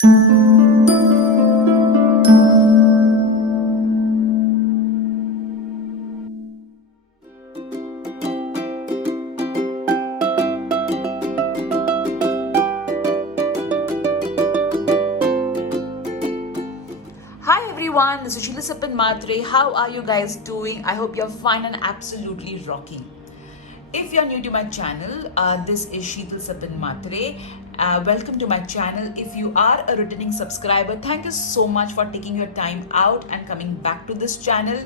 Hi everyone, this is Sheila Sapin Matre. How are you guys doing? I hope you're fine and absolutely rocking. If you're new to my channel, this is Sheetal Sapin Matre. Welcome to my channel. If you are a returning subscriber, thank you so much for taking your time out and coming back to this channel.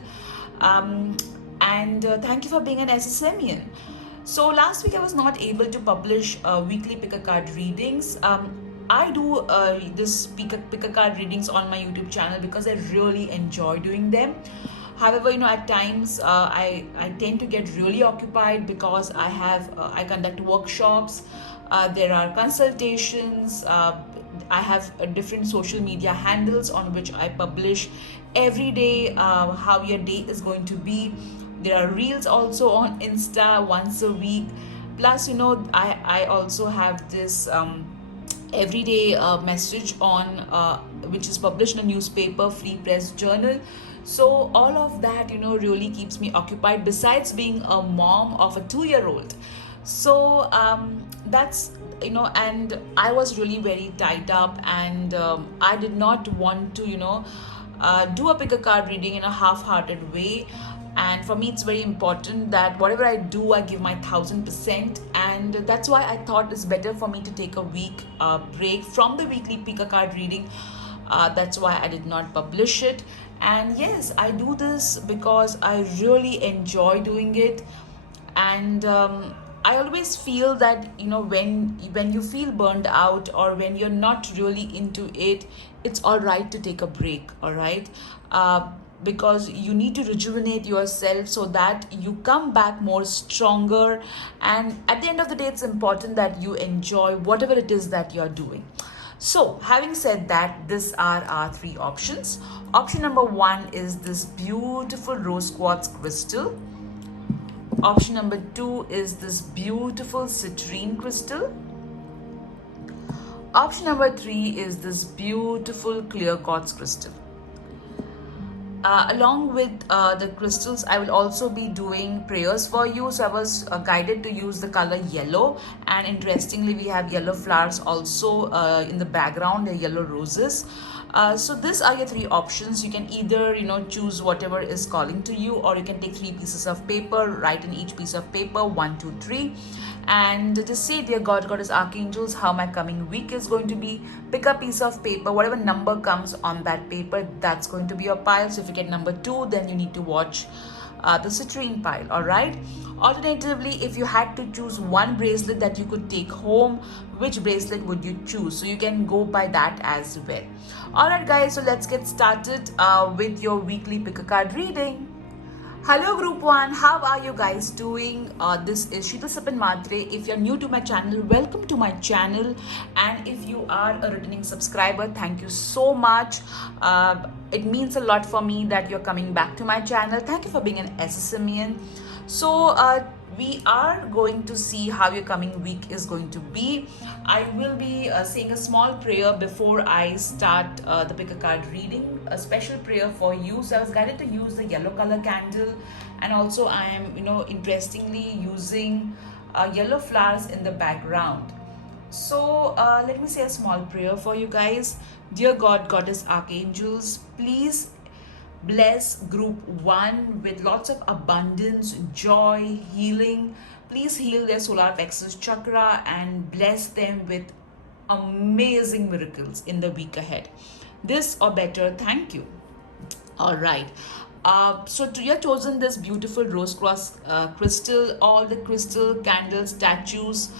Um, and thank you for being an SSMian. So last week I was not able to publish weekly pick a card readings. I do this pick a card readings on my YouTube channel because I really enjoy doing them. However, at times I tend to get really occupied because I conduct workshops. There are consultations. I have different social media handles on which I publish every day how your day is going to be. There are reels also on Insta once a week. Plus, I also have this everyday message on which is published in a newspaper, Free Press Journal. So all of that, really keeps me occupied. Besides being a mom of a 2-year-old, so that's and I was really very tied up, and I did not want to do a pick a card reading in a half-hearted way. And for me it's very important that whatever I do, I give my 1000%, and that's why I thought it's better for me to take a week break from the weekly pick a card reading. That's why I did not publish it. And yes, I do this because I really enjoy doing it. And I always feel that when you feel burned out or when you're not really into it, it's all right to take a break. All right. Because you need to rejuvenate yourself so that you come back more stronger. And at the end of the day, it's important that you enjoy whatever it is that you're doing. So having said that, these are our 3 options. Option number 1 is this beautiful rose quartz crystal. Option number 2 is this beautiful citrine crystal. Option number 3 is this beautiful clear quartz crystal. Along with the crystals, I will also be doing prayers for you. So I was guided to use the color yellow, and interestingly we have yellow flowers also in the background, the yellow roses. So these are your 3 options. You can either choose whatever is calling to you, or you can take 3 pieces of paper, write in each piece of paper 1, 2, 3, and just say, dear God, Goddess, Archangels, how my coming week is going to be. Pick a piece of paper, whatever number comes on that paper, that's going to be your pile. So if you get number 2, then you need to watch the citrine pile. All right. Alternatively, if you had to choose one bracelet that you could take home, which bracelet would you choose? So you can go by that as well. All right, guys, so let's get started with your weekly pick a card reading. Hello group 1, how are you guys doing? This is Sheetal Sapin Matre. If you're new to my channel, welcome to my channel. And if you are a returning subscriber, thank you so much. It means a lot for me that you're coming back to my channel. Thank you for being an SSMian. So we are going to see how your coming week is going to be. I will be saying a small prayer before I start the pick a card reading, a special prayer for you. So I was guided to use the yellow color candle, and also I am interestingly using yellow flowers in the background. So let me say a small prayer for you guys. Dear God, Goddess, Archangels, please bless group 1 with lots of abundance, joy, healing. Please heal their solar plexus chakra and bless them with amazing miracles in the week ahead. This or better, thank you. All right. So you have chosen this beautiful rose cross crystal. All the crystal candle statues,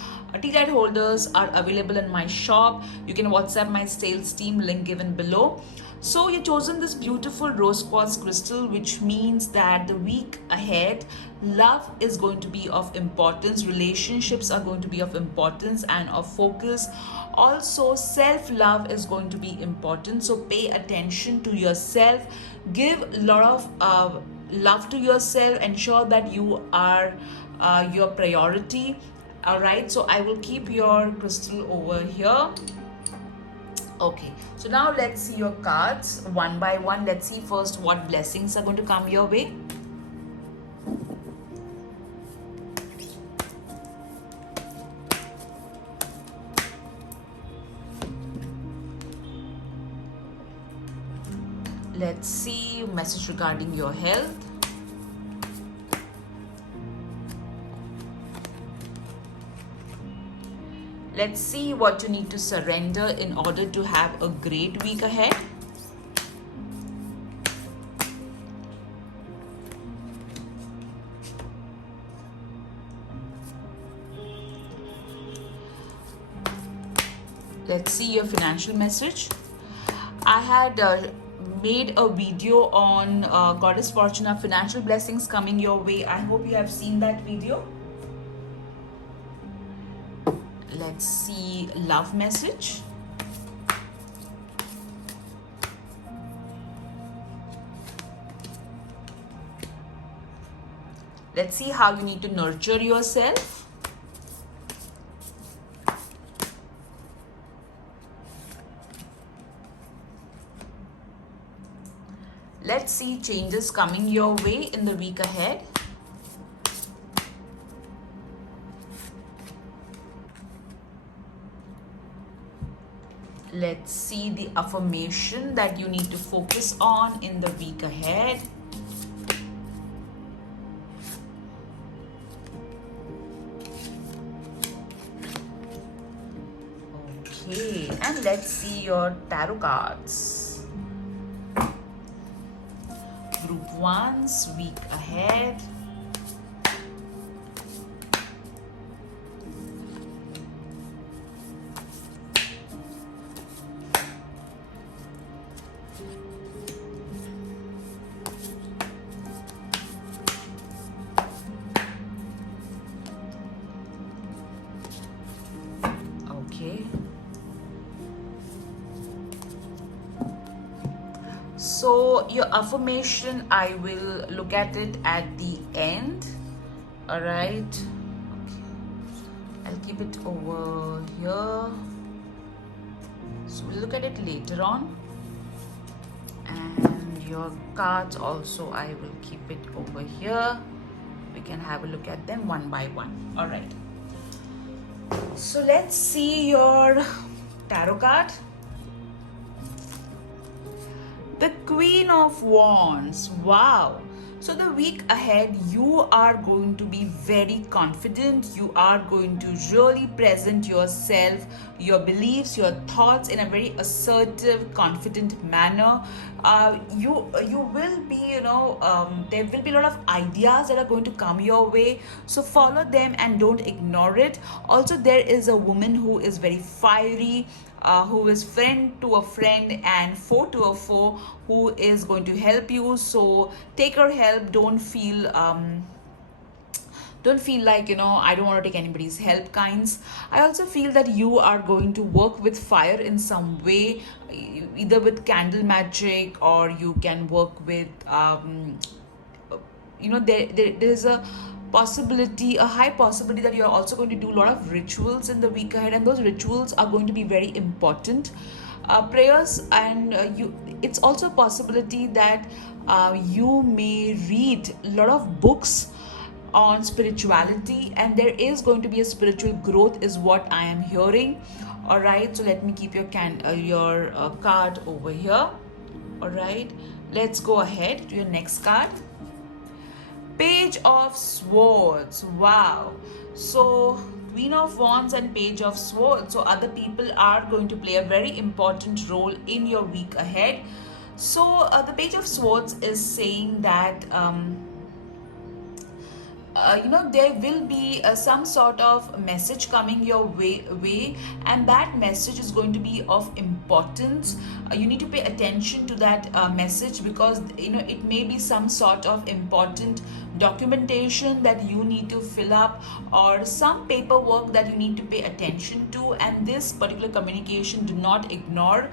tea light holders are available in my shop. You can WhatsApp my sales team, link given below. So you've chosen this beautiful rose quartz crystal, which means that the week ahead, love is going to be of importance, relationships are going to be of importance and of focus. Also, self-love is going to be important. So pay attention to yourself. Give a lot of love to yourself. Ensure that you are your priority. All right. So I will keep your crystal over here. Okay, so now let's see your cards one by one. Let's see first what blessings are going to come your way. Let's see message regarding your health. Let's see what you need to surrender in order to have a great week ahead. Let's see your financial message. I had made a video on Goddess Fortuna financial blessings coming your way. I hope you have seen that video. Let's see love message. Let's see how you need to nurture yourself. Let's see changes coming your way in the week ahead. Let's see the affirmation that you need to focus on in the week ahead. Okay, and let's see your tarot cards. Group 1's week ahead. Okay. So your affirmation, I will look at it at the end. All right. Okay. I'll keep it over here. So we'll look at it later on. And your cards also, I will keep it over here. We can have a look at them one by one. All right. So let's see your tarot card. The Queen of Wands. Wow. So the week ahead, you are going to be very confident. You are going to really present yourself, your beliefs, your thoughts in a very assertive, confident manner. You will be, there will be a lot of ideas that are going to come your way. So follow them and don't ignore it. Also, there is a woman who is very fiery, who is friend to a friend and foe to a foe, who is going to help you. So take her help. Don't feel like, I don't want to take anybody's help kinds. I also feel that you are going to work with fire in some way, either with candle magic, or you can work with there's a high possibility that you're also going to do a lot of rituals in the week ahead, and those rituals are going to be very important. Prayers, and it's also a possibility that you may read a lot of books on spirituality, and there is going to be a spiritual growth is what I am hearing. All right, so let me keep your card over here. All right, let's go ahead to your next card. Page of Swords. Wow. So Queen of Wands and Page of Swords. So other people are going to play a very important role in your week ahead. So the Page of Swords is saying that there will be some sort of message coming your way, and that message is going to be of importance. You need to pay attention to that message, because it may be some sort of important documentation that you need to fill up, or some paperwork that you need to pay attention to, and this particular communication do not ignore.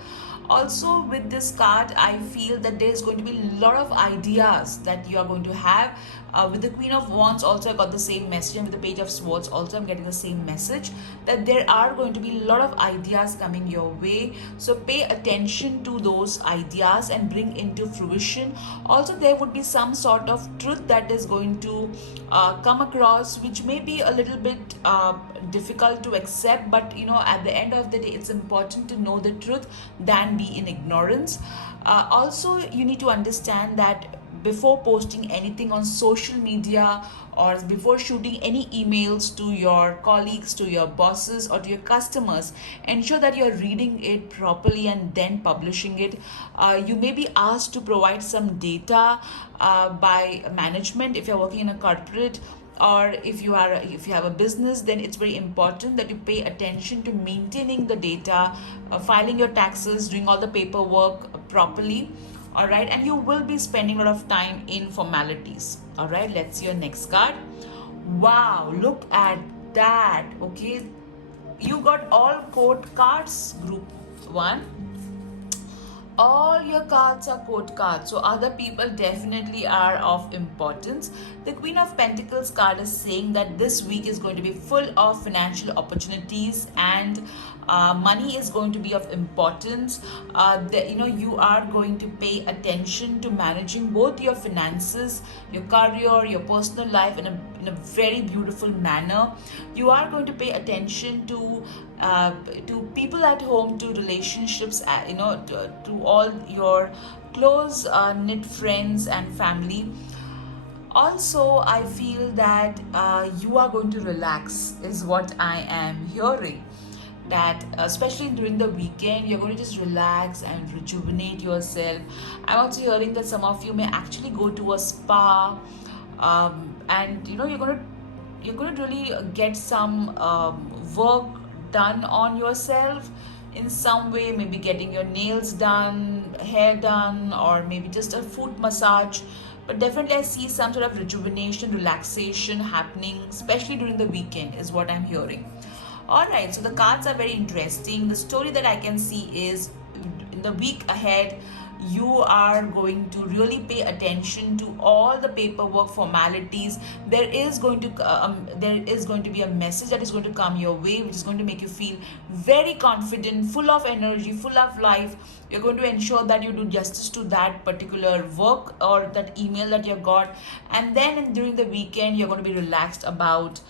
Also with this card, I feel that there's going to be a lot of ideas that you are going to have. With the Queen of Wands also I got the same message, and with the Page of Swords also I'm getting the same message, that there are going to be a lot of ideas coming your way. So pay attention to those ideas and bring into fruition. Also there would be some sort of truth that is going to come across, which may be a little bit difficult to accept, but at the end of the day it's important to know the truth than be in ignorance. Also you need to understand that before posting anything on social media, or before shooting any emails to your colleagues, to your bosses, or to your customers, ensure that you're reading it properly and then publishing it. You may be asked to provide some data by management if you're working in a corporate, or if you have a business, then it's very important that you pay attention to maintaining the data, filing your taxes, doing all the paperwork properly. All right, and you will be spending a lot of time in formalities. All right, let's see your next card. Wow, look at that. Okay, you got all court cards, group 1. All your cards are court cards, so other people definitely are of importance. The Queen of Pentacles card is saying that this week is going to be full of financial opportunities, and money is going to be of importance. You are going to pay attention to managing both your finances, your career, your personal life in a very beautiful manner. You are going to pay attention to people at home, to relationships, to all your close knit friends and family. Also, I feel that you are going to relax, is what I am hearing. That especially during the weekend, you're going to just relax and rejuvenate yourself. I'm also hearing that some of you may actually go to a spa, and you're going to really get some work done on yourself in some way, maybe getting your nails done, hair done, or maybe just a foot massage. But definitely I see some sort of rejuvenation, relaxation happening, especially during the weekend, is what I'm hearing. All right, so the cards are very interesting. The story that I can see is, in the week ahead, you are going to really pay attention to all the paperwork formalities. There is going to be a message that is going to come your way, which is going to make you feel very confident, full of energy, full of life. You're going to ensure that you do justice to that particular work or that email that you got, and then during the weekend you're going to be relaxed about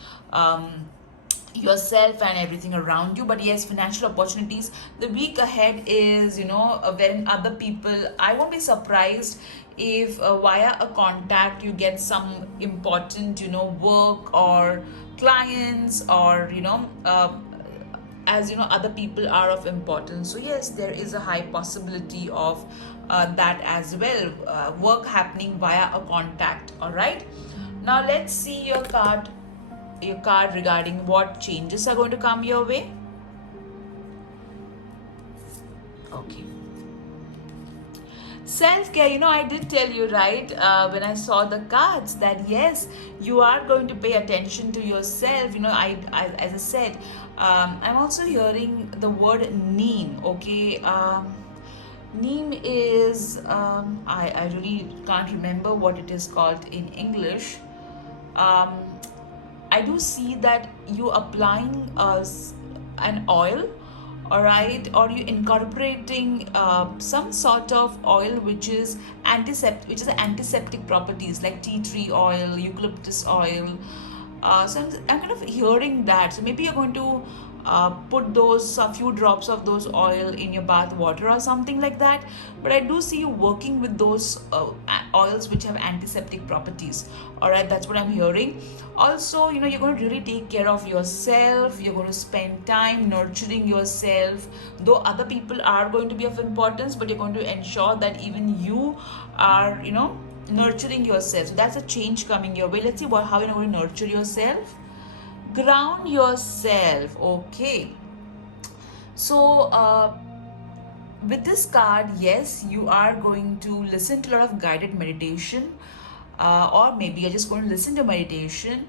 yourself and everything around you. But yes, financial opportunities, the week ahead is, when other people, I won't be surprised if via a contact you get some important work or clients, or other people are of importance. So yes, there is a high possibility of that as well, work happening via a contact. All right, now let's see your card regarding what changes are going to come your way. Okay, self-care, I did tell you, right, when I saw the cards, that yes, you are going to pay attention to yourself. As I said, I'm also hearing the word neem. Okay, neem is, I really can't remember what it is called in English. I do see that you applying an oil, all right, or you incorporating some sort of oil which is antiseptic properties, like tea tree oil, eucalyptus oil. So I'm kind of hearing that. So maybe you're going to put a few drops of those oil in your bath water or something like that. But I do see you working with those oils which have antiseptic properties. All right, that's what I'm hearing. Also, you're going to really take care of yourself. You're going to spend time nurturing yourself. Though other people are going to be of importance, but you're going to ensure that even you are, nurturing yourself. So that's a change coming your way. Let's see how you're going to nurture yourself. Ground yourself. Okay, so with this card, yes, you are going to listen to a lot of guided meditation, or maybe you're just going to listen to meditation.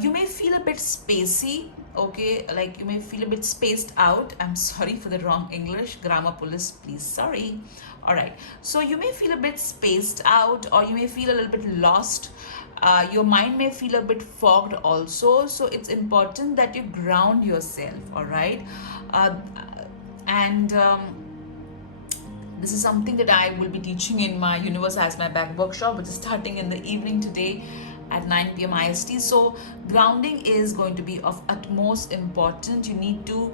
You may feel a bit spacey, okay, like you may feel a bit spaced out. I'm sorry for the wrong English, grammar police, please, sorry. All right, so you may feel a bit spaced out, or you may feel a little bit lost. Your mind may feel a bit fogged also, so it's important that you ground yourself, all right. uh, and This is something that I will be teaching in my Universe Has My Back workshop, which is starting in the evening today at 9 p.m. IST. So grounding is going to be of utmost importance. You need to,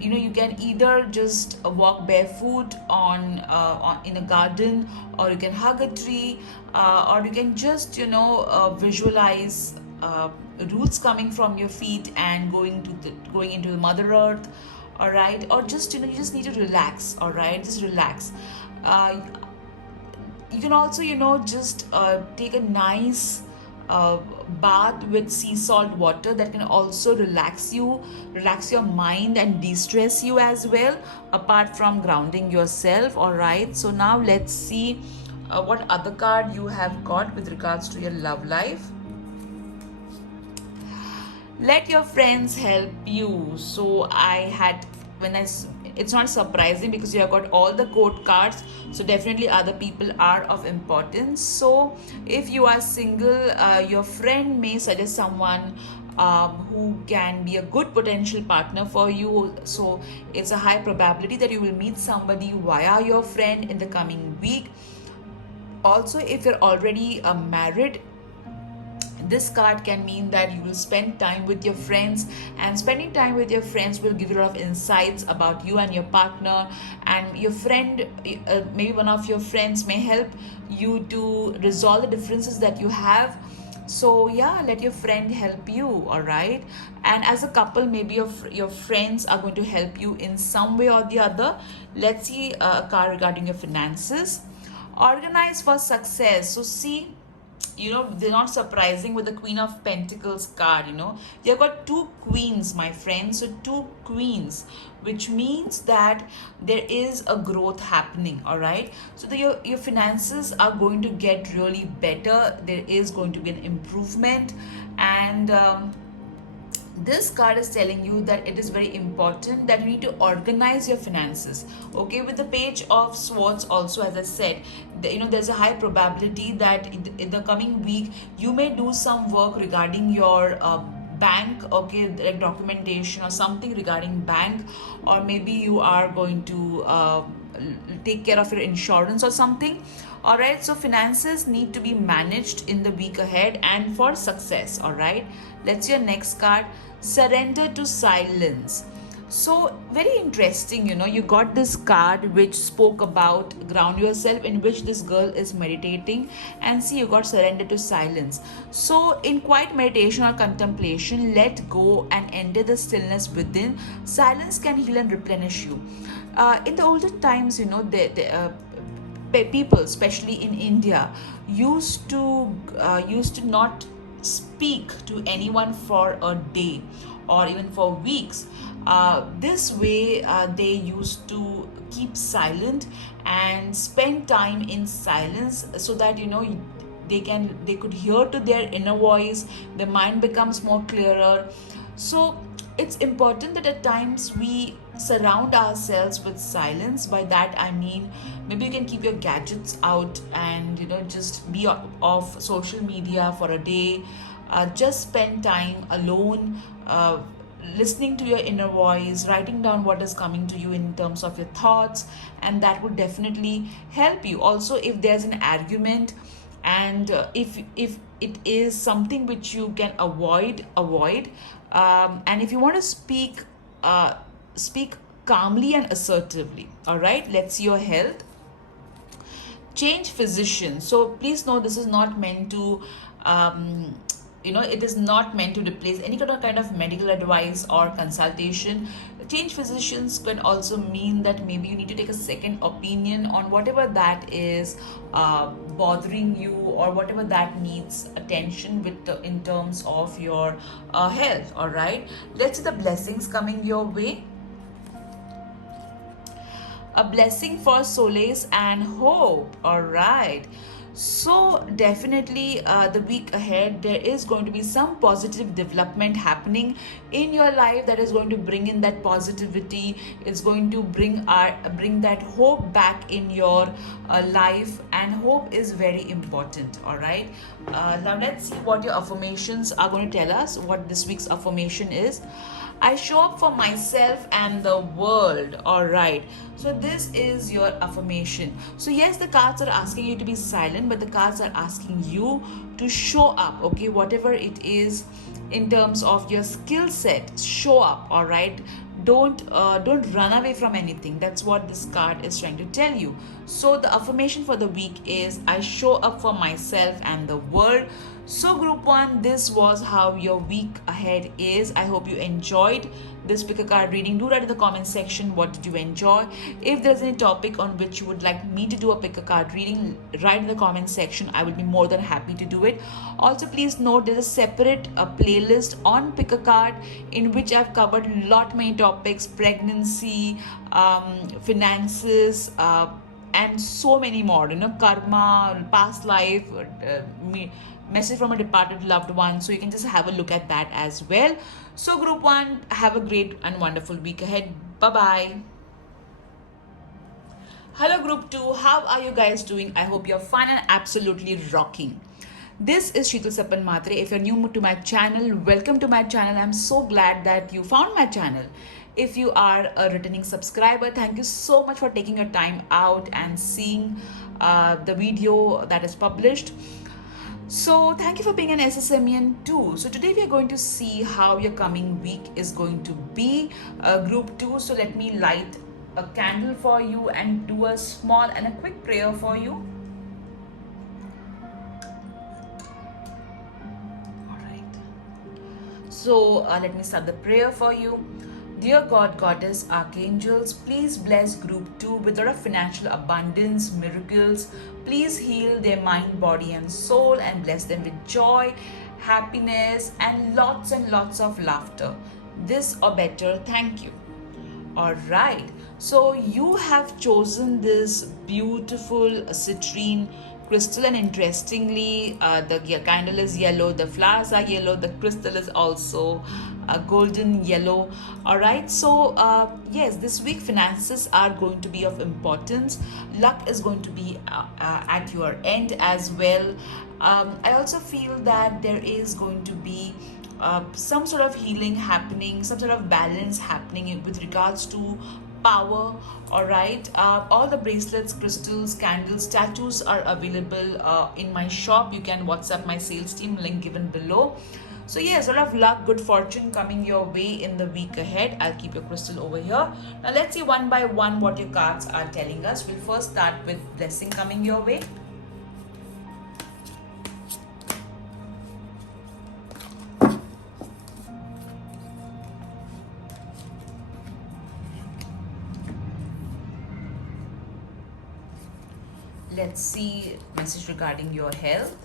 you can either just walk barefoot in a garden, or you can hug a tree, or you can just, visualize roots coming from your feet and going into the Mother Earth, all right. Or just, you just need to relax, all right, just relax. uh, you can also, just take a nice bath with sea salt water. That can also relax your mind and de-stress you as well, apart from grounding yourself, all right. So now let's see what other card you have got with regards to your love life. Let your friends help you. So it's not surprising because you have got all the court cards, so definitely other people are of importance. So if you are single, your friend may suggest someone who can be a good potential partner for you. So it's a high probability that you will meet somebody via your friend in the coming week. Also, if you're already married, this card can mean that you will spend time with your friends, and spending time with your friends will give you a lot of insights about you and your partner. And your friend, maybe one of your friends, may help you to resolve the differences that you have. So yeah, let your friend help you, all right. And as a couple, maybe your friends are going to help you in some way or the other. Let's see a card regarding your finances. Organize for success. So see, they're not surprising with the Queen of Pentacles card. You've got two queens, my friends. So two queens, which means that there is a growth happening, all right. So your finances are going to get really better. There is going to be an improvement. And this card is telling you that it is very important that you need to organize your finances, okay. With the Page of Swords also, as I said, there's a high probability that in the coming week you may do some work regarding your bank, okay, like documentation or something regarding bank, or maybe you are going to take care of your insurance or something, all right. So finances need to be managed in the week ahead and for success, all right. Let's see your next card. Surrender to silence. So very interesting, you got this card which spoke about ground yourself, in which this girl is meditating, and see, you got surrender to silence. So in quiet meditation or contemplation, let go and enter the stillness within. Silence can heal and replenish you. In the older times, people, especially in India, used to not speak to anyone for a day or even for weeks. This way, they used to keep silent and spend time in silence, so that they could hear to their inner voice. Their mind becomes more clearer. So it's important that at times we surround ourselves with silence. By that I mean, maybe you can keep your gadgets out and just be off social media for a day. Just spend time alone, listening to your inner voice, writing down what is coming to you in terms of your thoughts, and that would definitely help you. Also, if there's an argument, and if it is something which you can avoid, and if you want to speak calmly and assertively, all right. Let's see your health. Change physician. So please know, this is not meant to it is not meant to replace any kind of medical advice or consultation. Change physicians can also mean that maybe you need to take a second opinion on whatever that is bothering you, or whatever that needs attention in terms of your health, all right. Let's see the blessings coming your way. A blessing for solace and hope, all right. So definitely the week ahead there is going to be some positive development happening in your life that is going to bring in that positivity. It's going to bring that hope back in your life, and hope is very important. All right. Now let's see what your affirmations are going to tell us. What this week's affirmation is. I show up for myself and the world. All right. So, this is your affirmation. So, yes, the cards are asking you to be silent, but the cards are asking you to show up, okay? Whatever it is in terms of your skill set, show up, all right? Don't run away from anything. That's what this card is trying to tell you. So the affirmation for the week is I show up for myself and the world. So group 1, this was how your week ahead is. I hope you enjoyed this pick a card reading. Do write in the comment section what did you enjoy. If there's any topic on which you would like me to do a pick a card reading, write in the comment section. I will be more than happy to do it. Also please note there's a separate playlist on pick a card in which I've covered lot many topics: pregnancy, finances, and so many more, karma, past life, message from a departed loved one. So you can just have a look at that as well. So group 1, have a great and wonderful week ahead. Bye bye. Hello group 2, how are you guys doing? I hope you're fine and absolutely rocking. This is Sheetal Sapan Matre. If you're new to my channel, welcome to my channel. I'm so glad that you found my channel. If you are a returning subscriber, thank you so much for taking your time out and seeing the video that is published. So thank you for being an SSMEN too. So today we are going to see how your coming week is going to be, group 2. So let me light a candle for you and do a small and a quick prayer for you. All right. So let me start the prayer for you. Dear God, Goddess, Archangels, please bless group 2 with a lot of financial abundance, miracles. Please heal their mind, body and soul and bless them with joy, happiness and lots of laughter. This or better, thank you. All right. So you have chosen this beautiful citrine crystal, and interestingly the candle is yellow, the flowers are yellow, the crystal is also golden yellow. All right. So yes, this week finances are going to be of importance. Luck is going to be at your end as well. I also feel that there is going to be some sort of healing happening, some sort of balance happening with regards to power. All right. All the bracelets, crystals, candles, tattoos are available in my shop. You can WhatsApp my sales team, link given below. So yes, a lot of luck, good fortune coming your way in the week ahead. I'll keep your crystal over here. Now let's see one by one what your cards are telling us. We'll first start with blessing coming your way. Let's see message regarding your health.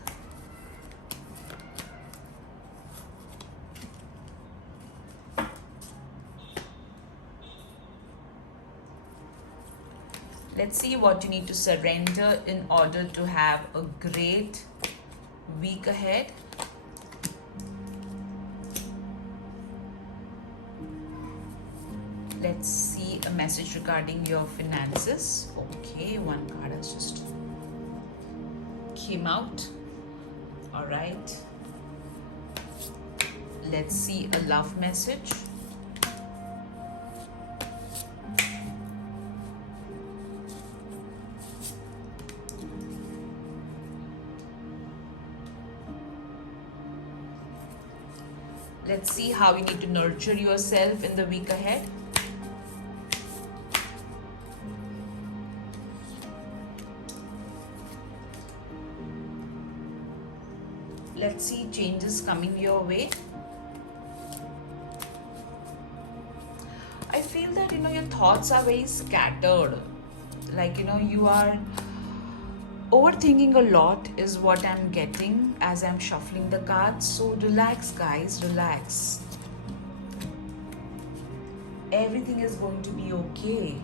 Let's see what you need to surrender in order to have a great week ahead. Let's see a message regarding your finances. Okay, one card has just came out. All right. Let's see a love message. Let's see how you need to nurture yourself in the week ahead. Let's see changes coming your way. I feel that your thoughts are very scattered. Like you are overthinking a lot is what I'm getting as I'm shuffling the cards. So relax guys, relax. Everything is going to be okay.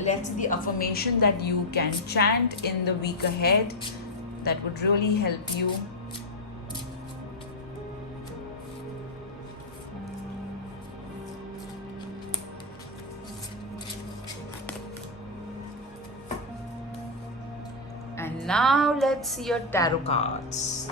let's see the affirmation that you can chant in the week ahead that would really help you. And now let's see your tarot cards.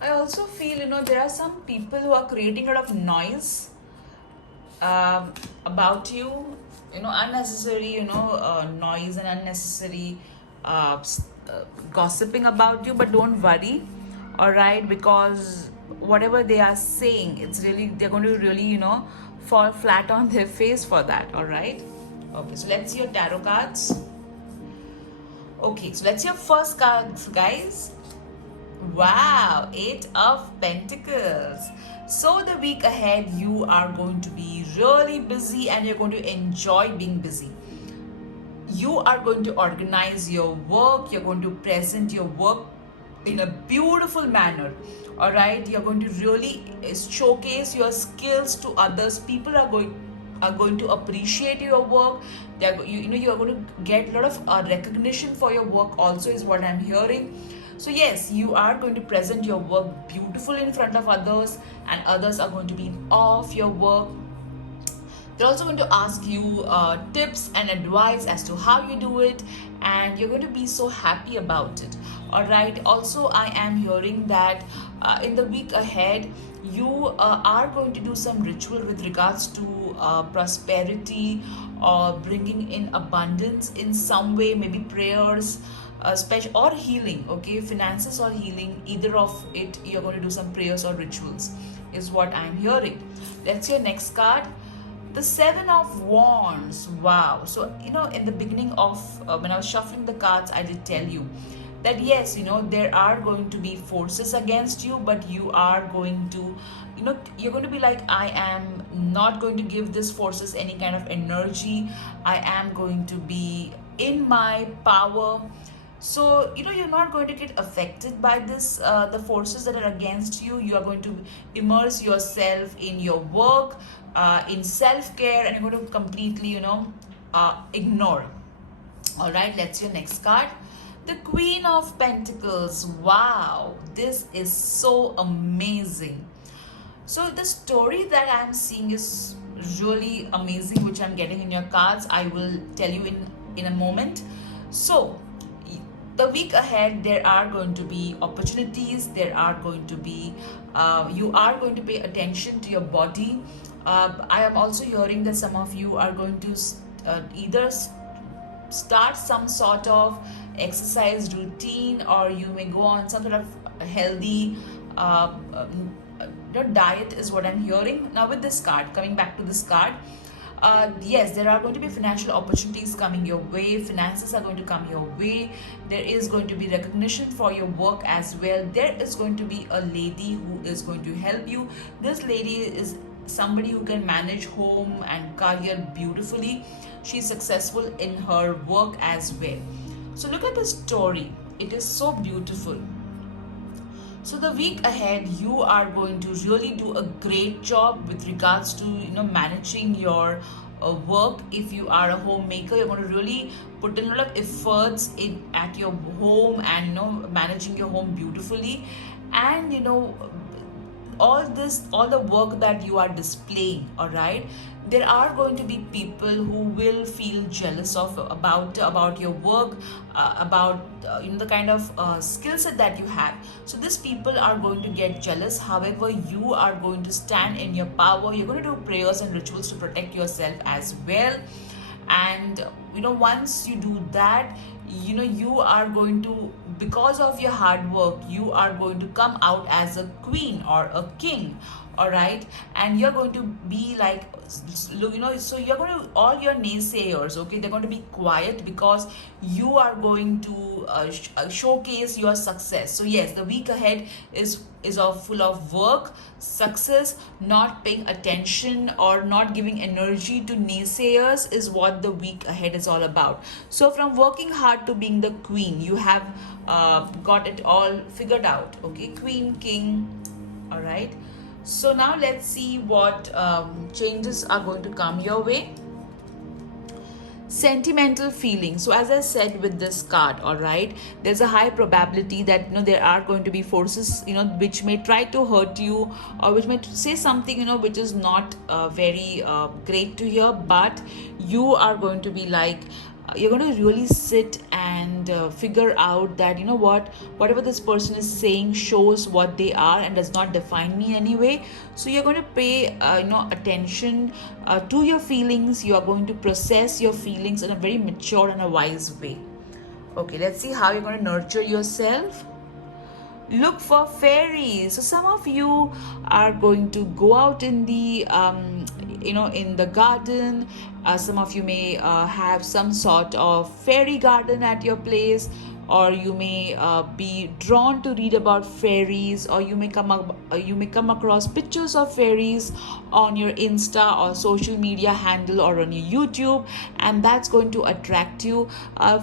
I also feel, there are some people who are creating a lot of noise about you, unnecessary, noise and unnecessary gossiping about you. But don't worry, all right, because whatever they are saying, they're going to really, fall flat on their face for that, all right? Okay, so let's see your tarot cards. Okay, so let's see your first cards, guys. Wow, Eight of Pentacles. So the week ahead, you are going to be really busy and you're going to enjoy being busy. You are going to organize your work. You're going to present your work in a beautiful manner. All right, you're going to really showcase your skills to others. People are going to appreciate your work. You are going to get a lot of recognition for your work also, is what I'm hearing. So yes, you are going to present your work beautifully in front of others, and others are going to be in awe of your work. They're also going to ask you tips and advice as to how you do it, and you're going to be so happy about it. All right. Also, I am hearing that in the week ahead, you are going to do some ritual with regards to prosperity or bringing in abundance in some way, maybe prayers, special or healing. Okay, finances or healing, either of it, you're going to do some prayers or rituals, is what I'm hearing. Let's see your next card. The Seven of Wands. Wow. So, in the beginning of when I was shuffling the cards, I did tell you that yes, there are going to be forces against you, but you are going to, you're going to be like, I am not going to give these forces any kind of energy. I am going to be in my power. So, you're not going to get affected by this, the forces that are against you. You are going to immerse yourself in your work, in self-care, and you're going to completely, ignore. All right, let's see your next card. The Queen of Pentacles. Wow, this is so amazing. So the story that I'm seeing is really amazing, which I'm getting in your cards. I will tell you in a moment. So the week ahead, there are going to be opportunities. There are going to be, you are going to pay attention to your body. I am also hearing that some of you are going to either start some sort of exercise routine, or you may go on some sort of healthy diet, is what I'm hearing. Now with this card, coming back to this card, yes, there are going to be financial opportunities coming your way. Finances are going to come your way. There is going to be recognition for your work as well. There is going to be a lady who is going to help you. This lady is somebody who can manage home and career beautifully. She's successful in her work as well. So look at the story. It is so beautiful. So the week ahead, you are going to really do a great job with regards to managing your work. If you are a homemaker, you're going to really put in a lot of efforts at your home, and managing your home beautifully, and all the work that you are displaying. All right, there are going to be people who will feel jealous about your work, about the kind of skill set that you have. So these people are going to get jealous. However, you are going to stand in your power. You're going to do prayers and rituals to protect yourself as well. And once you do that, you are going to, because of your hard work, you are going to come out as a queen or a king. All right, and you're going to be like, so you're going to, all your naysayers, okay, they're going to be quiet, because you are going to showcase your success. So yes, the week ahead is of full of work, success. Not paying attention or not giving energy to naysayers is what the week ahead is all about. So from working hard to being the queen, you have got it all figured out, okay, queen, king. All right, so now let's see what changes are going to come your way. Sentimental feelings. So as I said with this card, all right, there's a high probability that there are going to be forces which may try to hurt you, or which may say something which is not very great to hear. But you are going to be like, you're going to really sit and figure out that whatever this person is saying shows what they are and does not define me in any way. So you're going to pay attention to your feelings. You are going to process your feelings in a very mature and a wise way. Okay, let's see how you're going to nurture yourself. Look for fairies. So some of you are going to go out in the in the garden. Some of you may have some sort of fairy garden at your place, or you may be drawn to read about fairies, or you may come across pictures of fairies on your Insta or social media handle or on your YouTube, and that's going to attract you.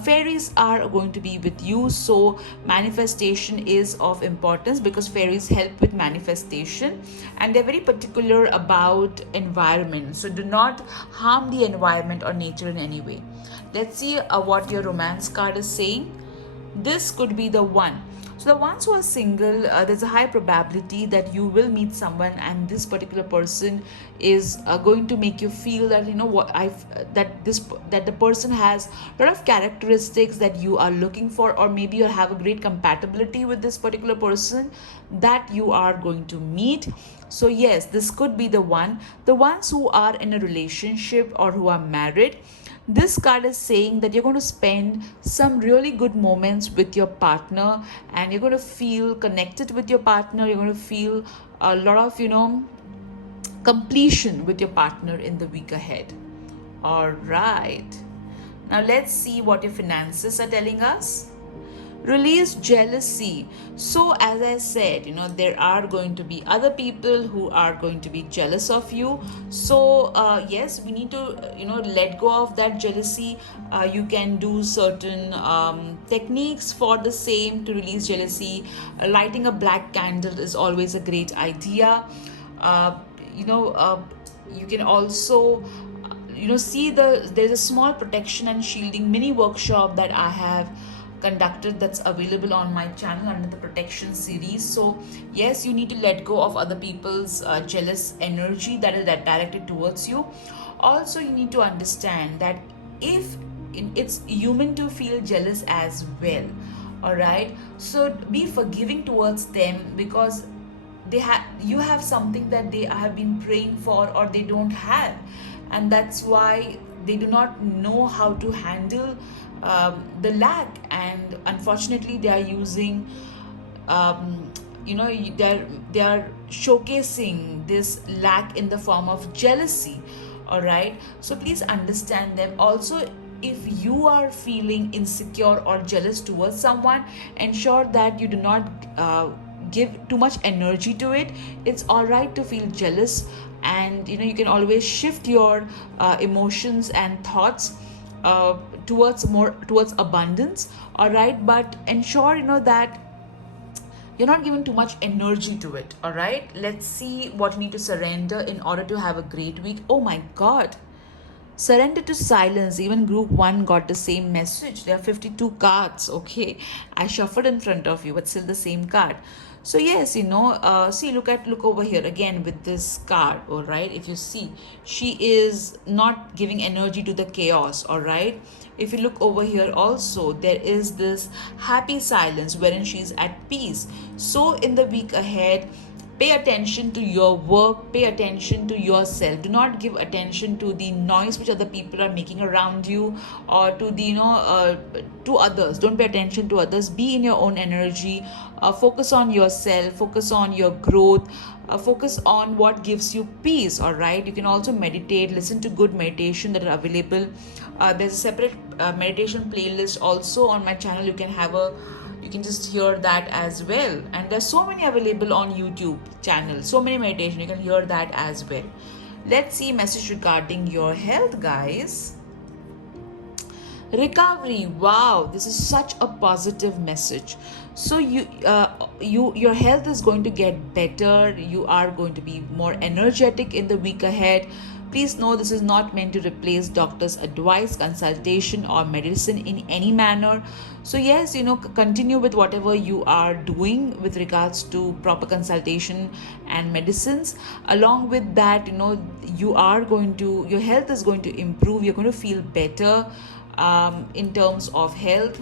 Fairies are going to be with you, so manifestation is of importance, because fairies help with manifestation, and they're very particular about environment. So do not harm the environment or nature in any way. Let's see what your romance card is saying. This could be the one. So the ones who are single, there's a high probability that you will meet someone, and this particular person is going to make you feel that that the person has a lot of characteristics that you are looking for, or maybe you have a great compatibility with this particular person that you are going to meet. So yes, this could be the one. The ones who are in a relationship or who are married, this card is saying that you're going to spend some really good moments with your partner, and you're going to feel connected with your partner. You're going to feel a lot of completion with your partner in the week ahead. All right, now let's see what your finances are telling us. Release jealousy. So as I said, there are going to be other people who are going to be jealous of you. So yes, we need to let go of that jealousy. You can do certain techniques for the same to release jealousy. Lighting a black candle is always a great idea. You can also see there's a small protection and shielding mini workshop that I have conducted, that's available on my channel under the protection series. So yes, you need to let go of other people's jealous energy that is directed towards you. Also, you need to understand that it's human to feel jealous as well. All right, so be forgiving towards them, because you have something that they have been praying for or they don't have, and that's why they do not know how to handle the lack, and unfortunately they are using they are showcasing this lack in the form of jealousy. All right, so please understand them. Also, if you are feeling insecure or jealous towards someone, ensure that you do not give too much energy to it. It's all right to feel jealous, and you can always shift your emotions and thoughts towards abundance. All right, but ensure that you're not giving too much energy to it. All right, let's see what you need to surrender in order to have a great week. Oh my god, surrender to silence. Even group 1 got the same message. There are 52 cards. Okay, I shuffled in front of you, but still the same card. So yes, see, look over here again with this card. All right, if you see, she is not giving energy to the chaos. All right, if you look over here also, there is this happy silence wherein she's at peace. So in the week ahead, Pay attention to your work, pay attention to yourself. Do not give attention to the noise which other people are making around you, or to the to others. Don't pay attention to others. Be in your own energy. Focus on yourself, focus on your growth, focus on what gives you peace. All right, you can also meditate, listen to good meditation that are available. There's a separate meditation playlist also on my channel. You can just hear that as well, and there's so many available on YouTube channel, so many meditation, you can hear that as well. Let's see message regarding your health, guys. Recovery. Wow, this is such a positive message. So your health is going to get better. You are going to be more energetic in the week ahead. Please know this is not meant to replace doctor's advice, consultation, or medicine in any manner. So yes, continue with whatever you are doing with regards to proper consultation and medicines. Along with that, your health is going to improve. You're going to feel better in terms of health.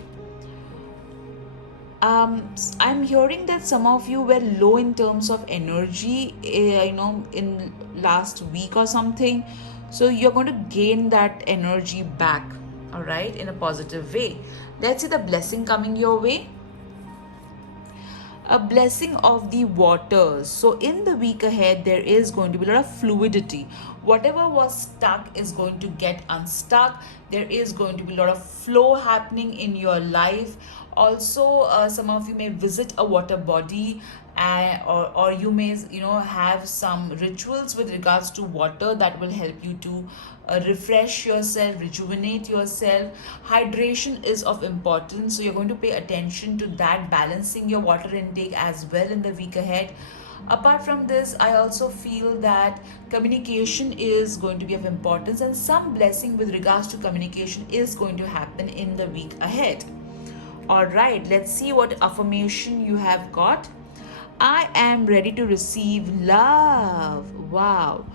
I'm hearing that some of you were low in terms of energy, in last week or something. So you're going to gain that energy back, all right, in a positive way. Let's see the blessing coming your way. A blessing of the waters. So in the week ahead, there is going to be a lot of fluidity. Whatever was stuck is going to get unstuck. There is going to be a lot of flow happening in your life. Also, some of you may visit a water body, or you may have some rituals with regards to water that will help you to refresh yourself, rejuvenate yourself. Hydration is of importance, so you're going to pay attention to that, balancing your water intake as well in the week ahead. Apart from this, I also feel that communication is going to be of importance, and some blessing with regards to communication is going to happen in the week ahead. All right, let's see what affirmation you have got. I am ready to receive love. Wow.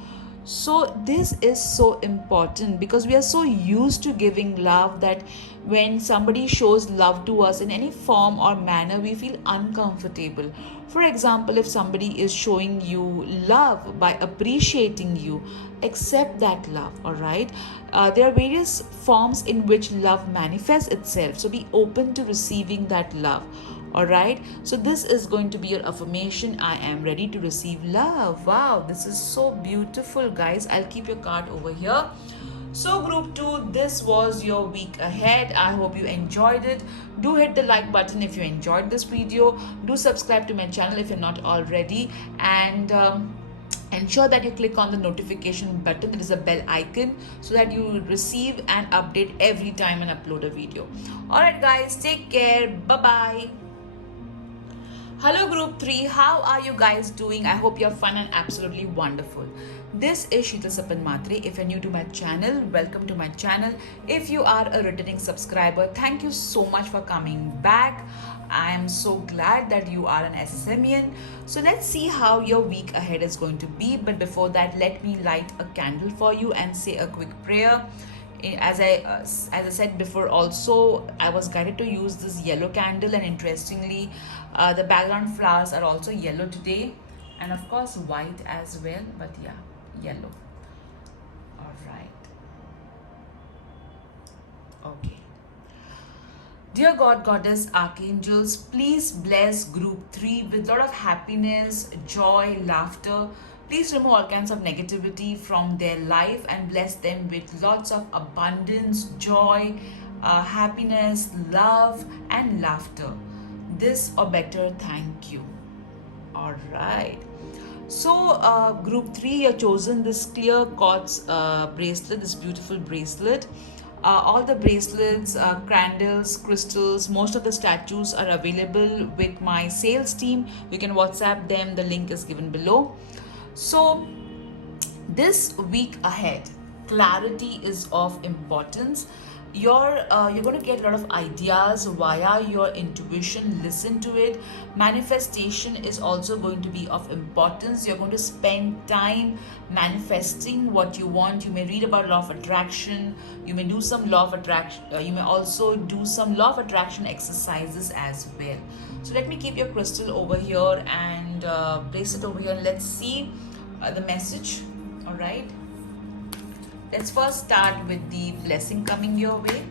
So this is so important, because we are so used to giving love that when somebody shows love to us in any form or manner, we feel uncomfortable. For example, if somebody is showing you love by appreciating you, accept that love. All right, there are various forms in which love manifests itself, so be open to receiving that love. All right, so this is going to be your affirmation. I am ready to receive love. Wow, this is so beautiful, guys. I'll keep your card over here. So group 2, this was your week ahead. I hope you enjoyed it. Do hit the like button if you enjoyed this video. Do subscribe to my channel if you're not already, and ensure that you click on the notification button. There is a bell icon, so that you will receive an update every time I upload a video. All right, guys, take care. Bye bye. Hello group 3, how are you guys doing? I hope you're fun and absolutely wonderful. This is Sheetal Sapan Matre. If you're new to my channel, welcome to my channel. If you are a returning subscriber, thank you so much for coming back. I am so glad that you are an SSMian. So let's see how your week ahead is going to be. But before that, let me light a candle for you and say a quick prayer. As I said before, also I was guided to use this yellow candle, and interestingly, the background flowers are also yellow today, and of course white as well, but yeah, yellow. All right, okay. Dear God, Goddess, Archangels, please bless group 3 with a lot of happiness, joy, laughter. Please remove all kinds of negativity from their life and bless them with lots of abundance, joy, happiness, love, and laughter. This or better, thank you. All right. So group 3, you're chosen this clear quartz bracelet, this beautiful bracelet. All the bracelets, candles, crystals, most of the statues are available with my sales team. You can WhatsApp them. The link is given below. So this week ahead, clarity is of importance. you're going to get a lot of ideas via your intuition. Listen to it. Manifestation is also going to be of importance. You're going to spend time manifesting what you want. You may read about law of attraction. You may do some law of attraction. You may also do some law of attraction exercises as well. So let me keep your crystal over here and place it over here. Let's see the message. All right. Let's first start with the blessing coming your way.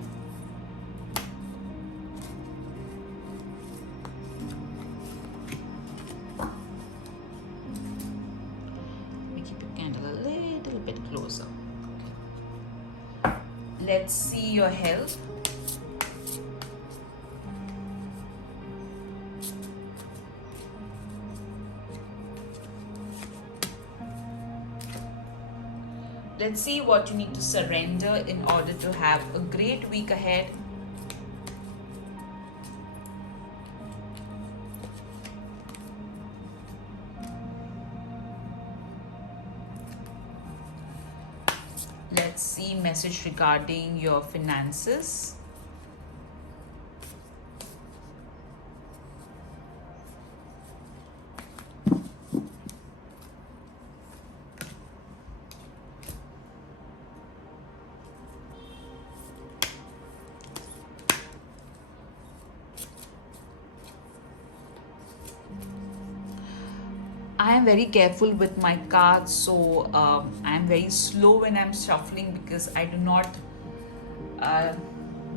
Let me keep your candle a little bit closer. Okay. Let's see your health. Let's see what you need to surrender in order to have a great week ahead. Let's see message regarding your finances. I am very careful with my cards, so I am very slow when I'm shuffling because I do not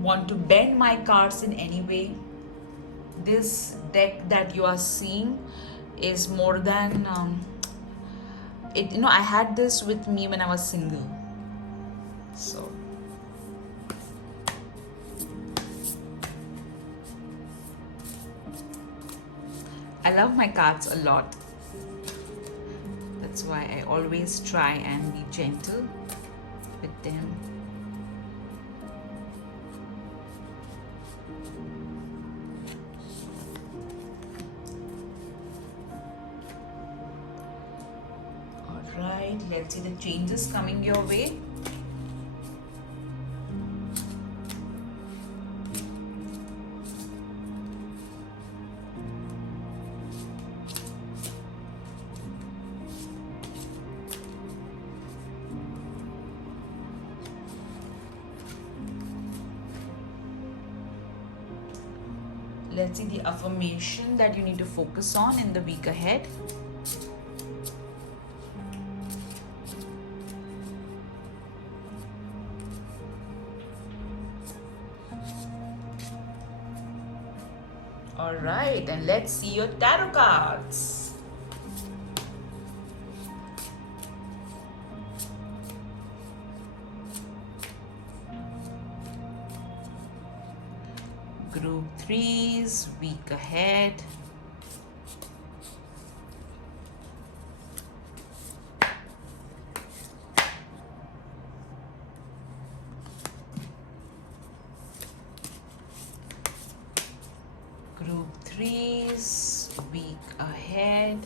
want to bend my cards in any way. This deck that you are seeing is more than it. You know, I had this with me when I was single, so. I love my cards a lot. That's why I always try and be gentle with them. Alright, let's see the changes coming your way. Let's see the affirmation that you need to focus on in the week ahead. All right, and let's see your tarot cards. Group 3's week ahead. Group 3's week ahead.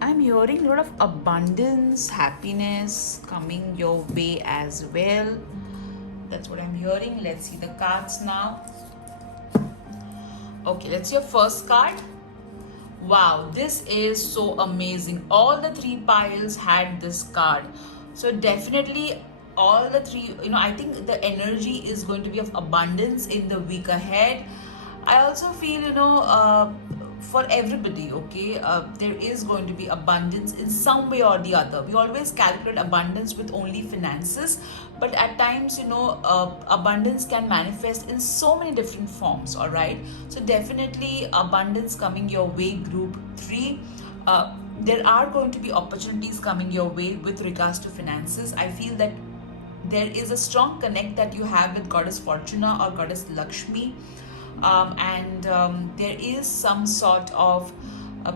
I'm hearing a lot of abundance, happiness coming your way as well. That's what I'm hearing. Let's see the cards now. Okay, let's see your first card. Wow, this is so amazing. All the three piles had this card. So definitely all the three, I think the energy is going to be of abundance in the week ahead. I also feel, for everybody, okay, there is going to be abundance in some way or the other. We always calculate abundance with only finances, but at times, abundance can manifest in so many different forms. All right, so definitely abundance coming your way, group 3. There are going to be opportunities coming your way with regards to finances. I feel that there is a strong connect that you have with Goddess Fortuna or Goddess Lakshmi. There is some sort of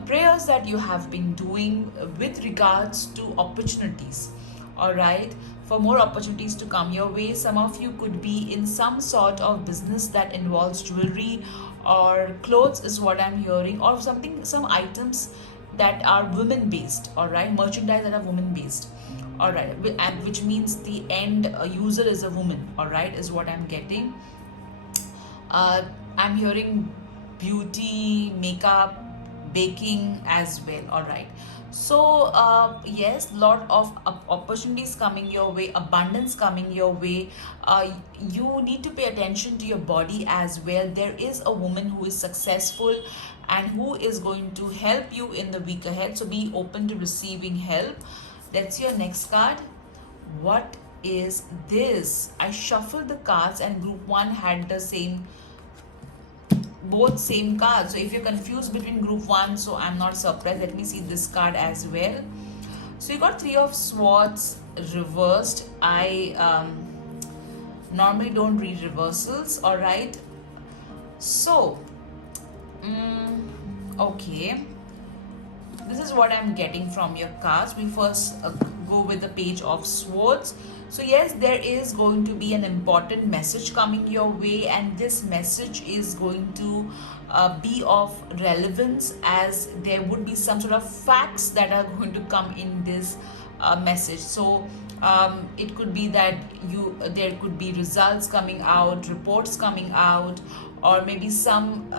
prayers that you have been doing with regards to opportunities. all right, for more opportunities to come your way. Some of you could be in some sort of business that involves jewelry or clothes is what I'm hearing, or something, some items that are women based, all right, merchandise that are women based, all right, and which means the end user is a woman, all right, is what I'm getting. uh, I'm hearing beauty, makeup, baking as well. All right. So yes, lot of opportunities coming your way, abundance coming your way. You need to pay attention to your body as well. There is a woman who is successful and who is going to help you in the week ahead. So be open to receiving help. That's your next card. What is this? I shuffled the cards and group 1 had the same, both same cards. So if you're confused between group 1, so I'm not surprised. Let me see this card as well. So you got 3 of Swords reversed. I normally don't read reversals, all right. So okay, this is what I'm getting from your cards. We first go with the Page of Swords. So yes, there is going to be an important message coming your way, and this message is going to be of relevance, as there would be some sort of facts that are going to come in this message. So it could be that there could be results coming out, reports coming out, or maybe some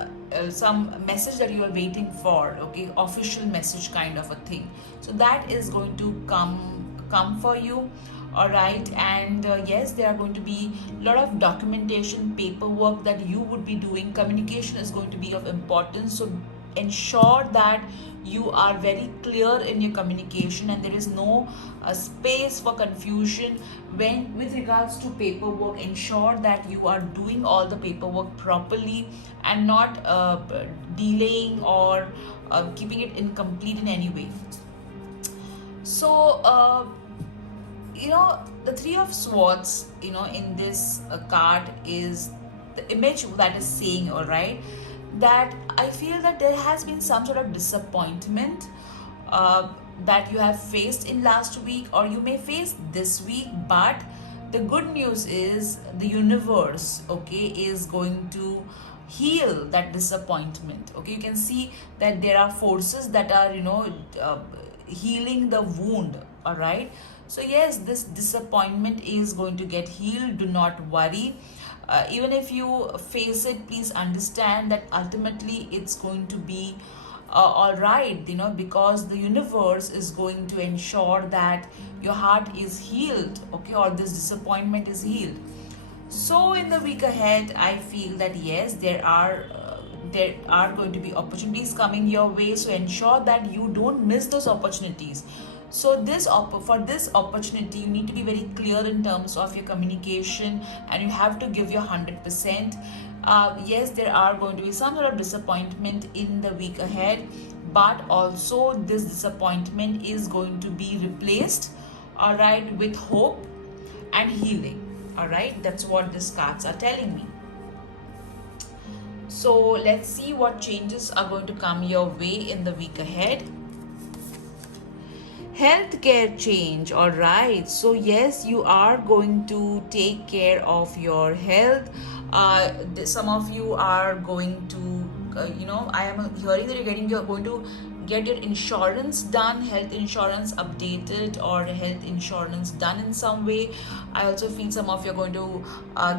message that you are waiting for, okay, official message kind of a thing. So that is going to come for you, all right. And yes, there are going to be a lot of documentation, paperwork that you would be doing. Communication is going to be of importance, so ensure that you are very clear in your communication and there is no space for confusion when with regards to paperwork. Ensure that you are doing all the paperwork properly and not delaying or keeping it incomplete in any way. So you know, the 3 of Swords, you know, in this card is the image that is saying, all right, that I feel that there has been some sort of disappointment that you have faced in last week, or you may face this week. But the good news is the universe, okay, is going to heal that disappointment. Okay, you can see that there are forces that are, you know, healing the wound, all right. So yes, this disappointment is going to get healed. Do not worry. Even if you face it, please understand that ultimately it's going to be all right, you know, because the universe is going to ensure that your heart is healed, okay, or this disappointment is healed. So in the week ahead, I feel that yes, there are going to be opportunities coming your way. So ensure that you don't miss those opportunities. So for this opportunity, you need to be very clear in terms of your communication, and you have to give your 100%. Yes, there are going to be some sort of disappointment in the week ahead, but also this disappointment is going to be replaced, all right, with hope and healing, all right. That's what these cards are telling me. So let's see what changes are going to come your way in the week ahead. Healthcare change, all right. So yes, you are going to take care of your health. Some of you are going to you know, I am hearing that you're going to get your insurance done, health insurance updated, or health insurance done in some way. I also feel some of you are going to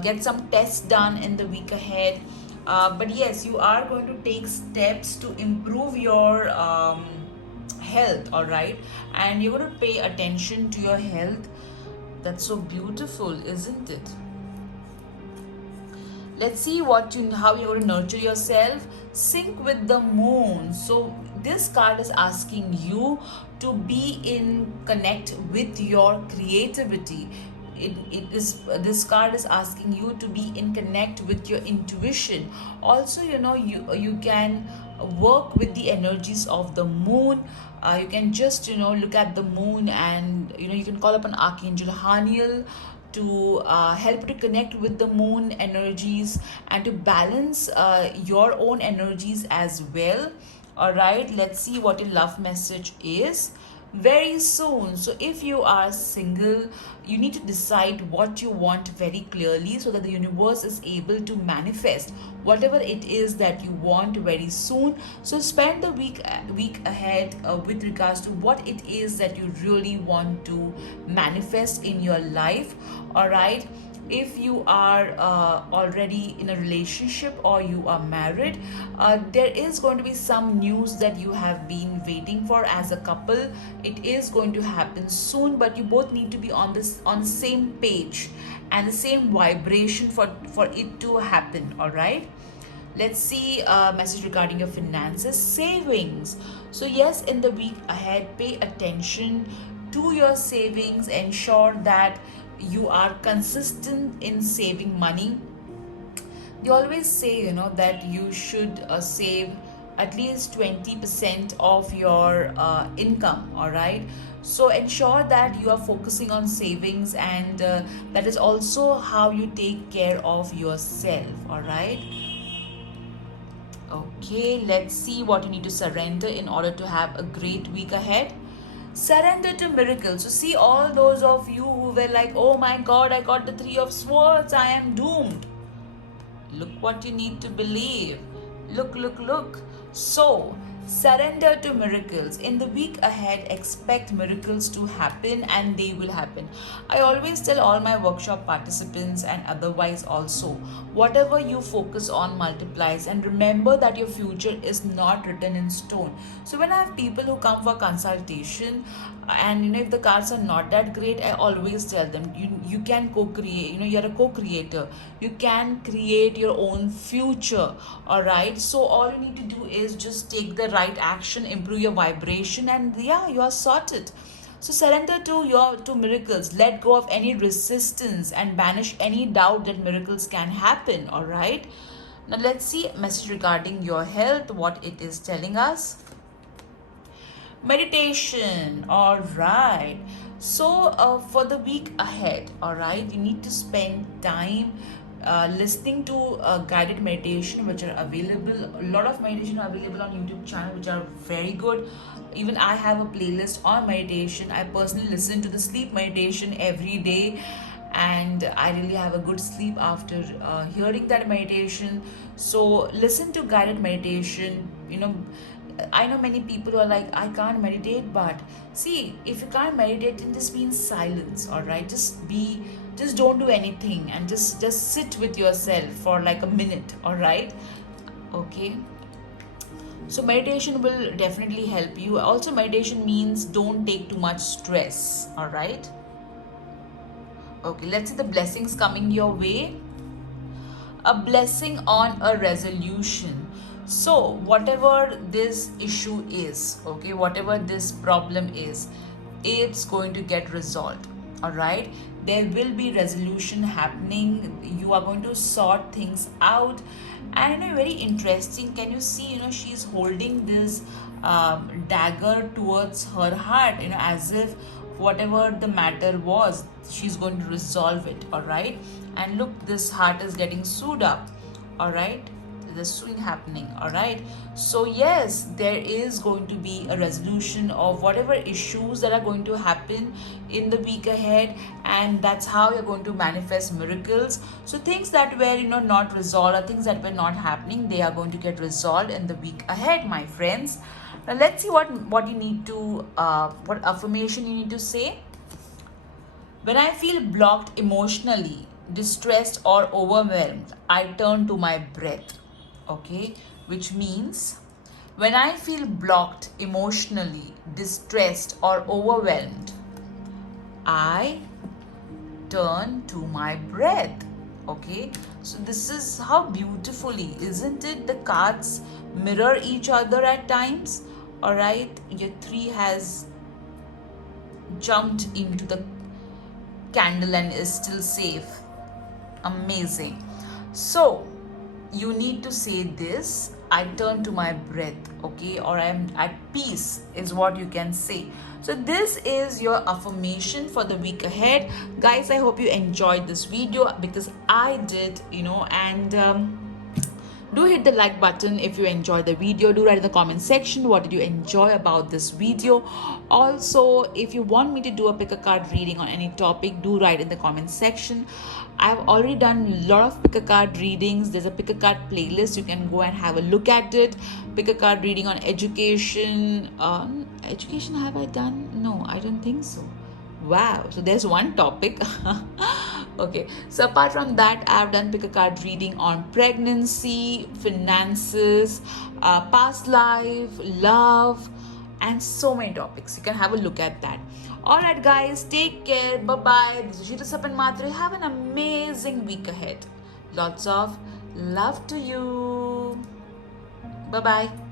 get some tests done in the week ahead. But yes, you are going to take steps to improve your health, all right, and you're going to pay attention to your health. That's so beautiful, isn't it? Let's see how you're going to nurture yourself. Sync with the moon. So this card is asking you to be in connect with your creativity. This card is asking you to be in connect with your intuition. Also, you know, you can work with the energies of the moon. You can just, you know, look at the moon, and you know, you can call upon Archangel Haniel to help to connect with the moon energies and to balance your own energies as well. All right, let's see what your love message is. very soon. So if you are single, you need to decide what you want very clearly so that the universe is able to manifest whatever it is that you want very soon. So spend the week ahead with regards to what it is that you really want to manifest in your life. All right, if you are already in a relationship or you are married, there is going to be some news that you have been waiting for as a couple. It is going to happen soon, but you both need to be on the same page and the same vibration for it to happen. All right, let's see a message regarding your finances. Savings. So yes, in the week ahead, pay attention to your savings. Ensure that you are consistent in saving money. They always say, that you should save at least 20% of your income. All right, so ensure that you are focusing on savings, and that is also how you take care of yourself. All right. Okay, let's see what you need to surrender in order to have a great week ahead. Surrender to miracles. So see, all those of you who were like, oh my god, I got the 3 of Swords, I am doomed. Look what you need to believe. Look. So surrender to miracles. In the week ahead, expect miracles to happen, and they will happen. I always tell all my workshop participants and otherwise also, whatever you focus on multiplies, and remember that your future is not written in stone. So when I have people who come for consultation, and if the cards are not that great, I always tell them, you can co-create. You're a co-creator, you can create your own future. All right, so all you need to do is just take the right action, improve your vibration, and yeah, you are sorted. So surrender to miracles. Let go of any resistance and banish any doubt that miracles can happen. All right, now let's see a message regarding your health, what it is telling us. Meditation. All right, so for the week ahead, all right, you need to spend time listening to guided meditation which are available. A lot of meditation are available on YouTube channel which are very good. Even I have a playlist on meditation. I personally listen to the sleep meditation every day, and I really have a good sleep after hearing that meditation. So listen to guided meditation. I know many people who are like, I can't meditate, but see, if you can't meditate, then just be in silence. All right, just don't do anything, and just sit with yourself for like a minute. All right, okay. So meditation will definitely help you. Also, meditation means don't take too much stress. All right. Okay, let's see the blessings coming your way. A blessing on a resolution. So whatever this issue is, okay, whatever this problem is, it's going to get resolved. All right, there will be resolution happening. You are going to sort things out. And very interesting, can you see, she's holding this dagger towards her heart, as if whatever the matter was, she's going to resolve it. All right, and look, this heart is getting sewed up. All right, there's swing happening. All right, so yes, there is going to be a resolution of whatever issues that are going to happen in the week ahead, and that's how you're going to manifest miracles. So things that were not resolved, or things that were not happening, they are going to get resolved in the week ahead, my friends. Now let's see what you need to what affirmation you need to say. When I feel blocked emotionally, distressed or overwhelmed, I turn to my breath. Okay, which means when I feel blocked emotionally, distressed or overwhelmed, I turn to my breath. Okay, so this is how beautifully, isn't it? The cards mirror each other at times. All right, your 3 has jumped into the candle and is still safe. Amazing. So you need to say this: I turn to my breath, okay, or I'm at peace, is what you can say. So this is your affirmation for the week ahead, guys. I hope you enjoyed this video, because I did, and Do hit the like button if you enjoyed the video. Do write in the comment section what did you enjoy about this video. Also, if you want me to do a pick a card reading on any topic, do write in the comment section. I've already done a lot of pick a card readings. There's a pick a card playlist. You can go and have a look at it. Pick a card reading on education. Education have I done? No, I don't think so. Wow, so there's one topic. Okay, so apart from that, I've done pick a card reading on pregnancy, finances, past life, love, and so many topics. You can have a look at that. Alright, guys, take care. Bye bye. This is Sheeta Sapan Matre. Have an amazing week ahead. Lots of love to you. Bye bye.